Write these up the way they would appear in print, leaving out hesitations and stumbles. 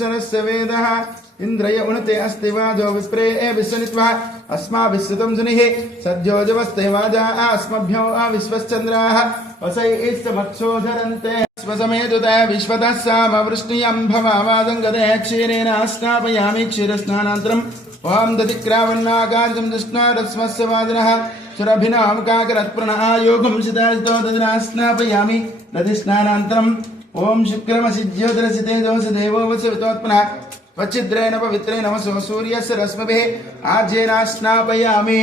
चरस्य वेदः इंद्रय उनते अस्ति वाजो विप्रे विश्वनित्वा अस्माभिस्सुतं सुनिः सद्योजवस्ते वाजा अस्मभ्यो विश्वश्चन्द्राः वसैस्तमक्षोधरन्ते स्वसमेतुते विश्वतः सामवृष्टियं भवावादङ्गते क्षीरेण स्नापयामि क्षीरस्नानान्तरम् ओम दधिक्रावन्नागार्जं दुष्णारस्मस्य वादिनः सुरभिनां काकरत्प्रणः योगं सितास्तो दधिनास्नापयामि दधिस्नानान्तरम् ओम शुक्रमसि ज्योतिरसि तेजोसि देवो वसवितोत्पन्नः त्वच्छिद्रेण पवित्रेण नमसो सूर्यस्य रश्मिभिः आज्येनास्नापयामि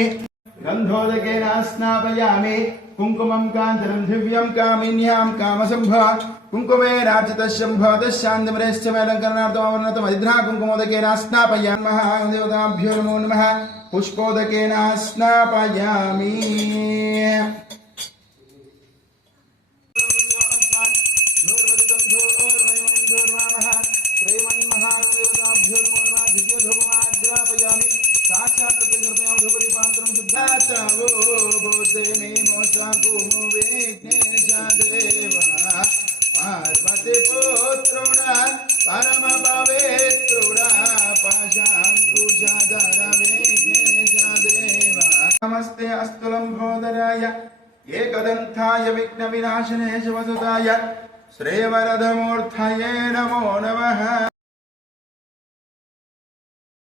गन्धोदकेनास्नापयामि कुङ्कुमं काञ्चनं दिव्यं कामिन्यां कामसम्भव कुङ्कुमेनार्चितः शम्भवतः शान्तिमरेश्च मेलङ्करणार्थमवर्णतमधिध्रा कुङ्कुमोदकेनास्नापयामि महादेवताभ्यो नमो नमः पुष्पोदकेनास्नापयामि नमस्ते अस्तु लंबोदराय एकदन्ताय विघ्नविनाशिने शिवसुताय श्रीवरदमूर्तये नमो नमः।